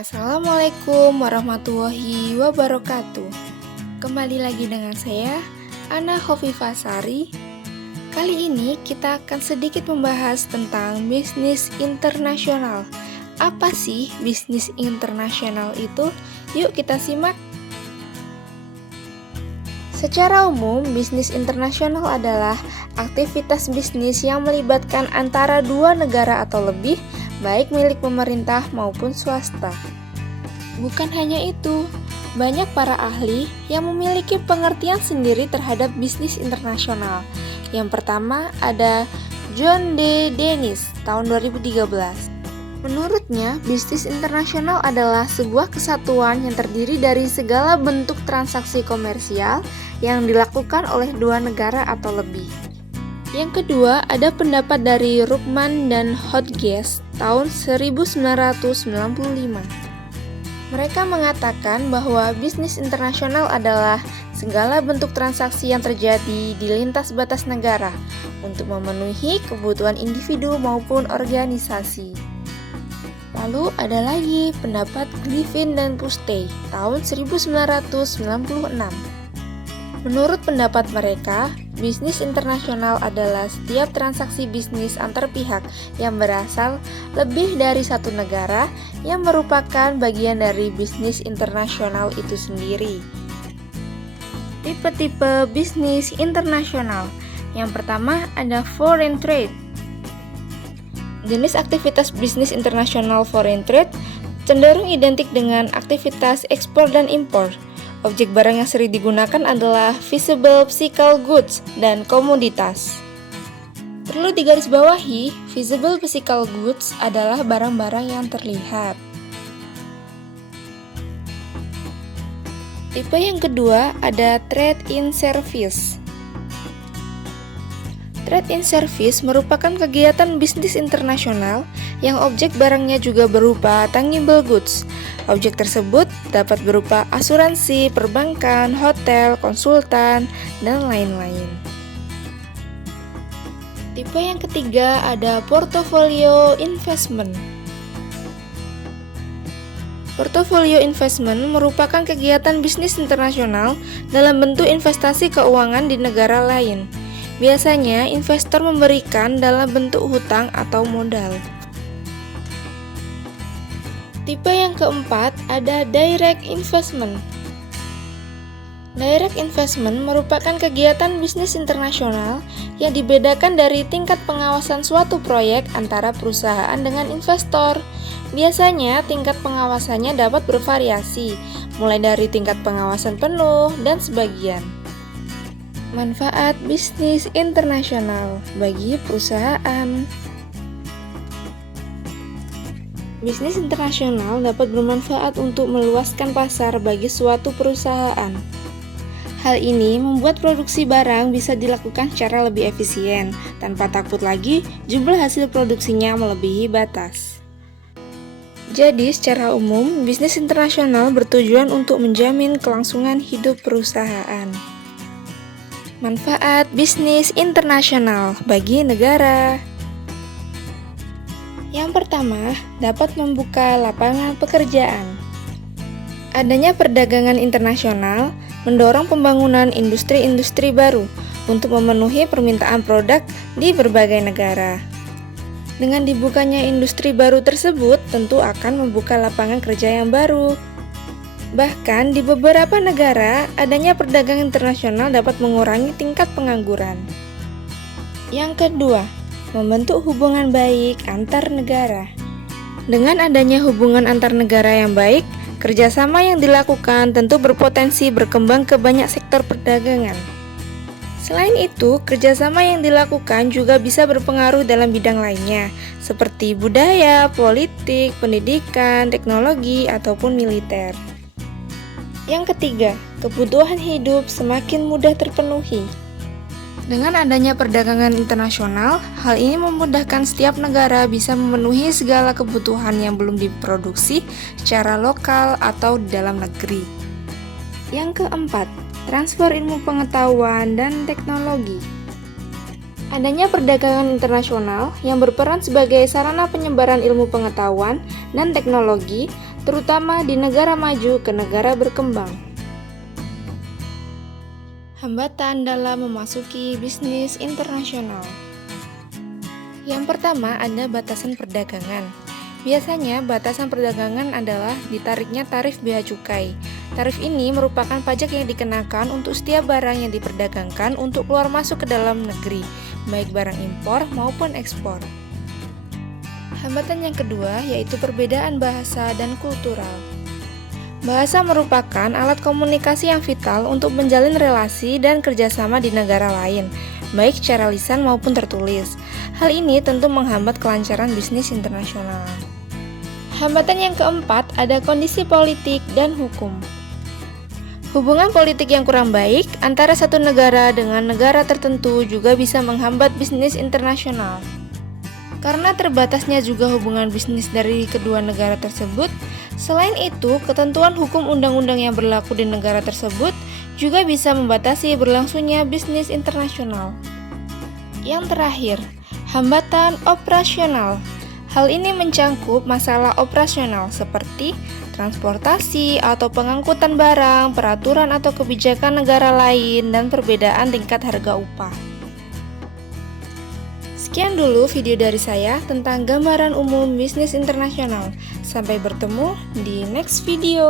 Assalamualaikum warahmatullahi wabarakatuh. Kembali lagi dengan saya, Ana Khofifah Sari. Kali ini kita akan sedikit membahas tentang bisnis internasional. Apa sih bisnis internasional itu? Yuk kita simak. Secara umum, bisnis internasional adalah aktivitas bisnis yang melibatkan antara dua negara atau lebih, baik milik pemerintah maupun swasta. Bukan hanya itu, banyak para ahli yang memiliki pengertian sendiri terhadap bisnis internasional. Yang pertama ada John D. Dennis tahun 2013. Menurutnya, bisnis internasional adalah sebuah kesatuan yang terdiri dari segala bentuk transaksi komersial yang dilakukan oleh dua negara atau lebih. Yang kedua, ada pendapat dari Ruckman dan Hodges tahun 1995. Mereka mengatakan bahwa bisnis internasional adalah segala bentuk transaksi yang terjadi di lintas batas negara untuk memenuhi kebutuhan individu maupun organisasi. Lalu ada lagi pendapat Griffin dan Puste tahun 1996. Menurut pendapat mereka, bisnis internasional adalah setiap transaksi bisnis antar pihak yang berasal lebih dari satu negara yang merupakan bagian dari bisnis internasional itu sendiri. Tipe-tipe bisnis internasional. Yang pertama ada foreign trade. Jenis aktivitas bisnis internasional foreign trade cenderung identik dengan aktivitas ekspor dan impor. Objek barang yang sering digunakan adalah visible physical goods dan komoditas. Perlu digarisbawahi, visible physical goods adalah barang-barang yang terlihat. Tipe yang kedua ada trade in service. Trade in service merupakan kegiatan bisnis internasional yang objek barangnya juga berupa tangible goods. Objek tersebut dapat berupa asuransi, perbankan, hotel, konsultan, dan lain-lain. Tipe yang ketiga ada portfolio investment. Portfolio investment merupakan kegiatan bisnis internasional dalam bentuk investasi keuangan di negara lain. Biasanya, investor memberikan dalam bentuk hutang atau modal. Tipe yang keempat ada direct investment. Direct investment merupakan kegiatan bisnis internasional yang dibedakan dari tingkat pengawasan suatu proyek antara perusahaan dengan investor. Biasanya, tingkat pengawasannya dapat bervariasi, mulai dari tingkat pengawasan penuh dan sebagian. Manfaat bisnis internasional bagi perusahaan. Bisnis internasional dapat bermanfaat untuk meluaskan pasar bagi suatu perusahaan. Hal ini membuat produksi barang bisa dilakukan secara lebih efisien, tanpa takut lagi jumlah hasil produksinya melebihi batas. Jadi, secara umum, bisnis internasional bertujuan untuk menjamin kelangsungan hidup perusahaan. Manfaat bisnis internasional bagi negara. Yang pertama, dapat membuka lapangan pekerjaan. Adanya perdagangan internasional mendorong pembangunan industri-industri baru untuk memenuhi permintaan produk di berbagai negara. Dengan dibukanya industri baru tersebut, tentu akan membuka lapangan kerja yang baru. Bahkan di beberapa negara, adanya perdagangan internasional dapat mengurangi tingkat pengangguran. Yang kedua, membentuk hubungan baik antar negara. Dengan adanya hubungan antar negara yang baik, kerjasama yang dilakukan tentu berpotensi berkembang ke banyak sektor perdagangan. Selain itu, kerjasama yang dilakukan juga bisa berpengaruh dalam bidang lainnya, seperti budaya, politik, pendidikan, teknologi, ataupun militer. Yang ketiga, kebutuhan hidup semakin mudah terpenuhi. Dengan adanya perdagangan internasional, hal ini memudahkan setiap negara bisa memenuhi segala kebutuhan yang belum diproduksi secara lokal atau di dalam negeri. Yang keempat, transfer ilmu pengetahuan dan teknologi. Adanya perdagangan internasional yang berperan sebagai sarana penyebaran ilmu pengetahuan dan teknologi terutama di negara maju ke negara berkembang. Hambatan dalam memasuki bisnis internasional. Yang pertama ada batasan perdagangan. Biasanya batasan perdagangan adalah ditariknya tarif bea cukai. Tarif ini merupakan pajak yang dikenakan untuk setiap barang yang diperdagangkan untuk keluar masuk ke dalam negeri, baik barang impor maupun ekspor. Hambatan yang kedua yaitu perbedaan bahasa dan kultural. Bahasa merupakan alat komunikasi yang vital untuk menjalin relasi dan kerjasama di negara lain, baik secara lisan maupun tertulis. Hal ini tentu menghambat kelancaran bisnis internasional. Hambatan yang keempat ada kondisi politik dan hukum. Hubungan politik yang kurang baik antara satu negara dengan negara tertentu juga bisa menghambat bisnis internasional. Karena terbatasnya juga hubungan bisnis dari kedua negara tersebut, selain itu, ketentuan hukum undang-undang yang berlaku di negara tersebut juga bisa membatasi berlangsungnya bisnis internasional. Yang terakhir, hambatan operasional. Hal ini mencangkup masalah operasional seperti transportasi atau pengangkutan barang, peraturan atau kebijakan negara lain, dan perbedaan tingkat harga upah. Sekian dulu video dari saya tentang gambaran umum bisnis internasional. Sampai bertemu di next video.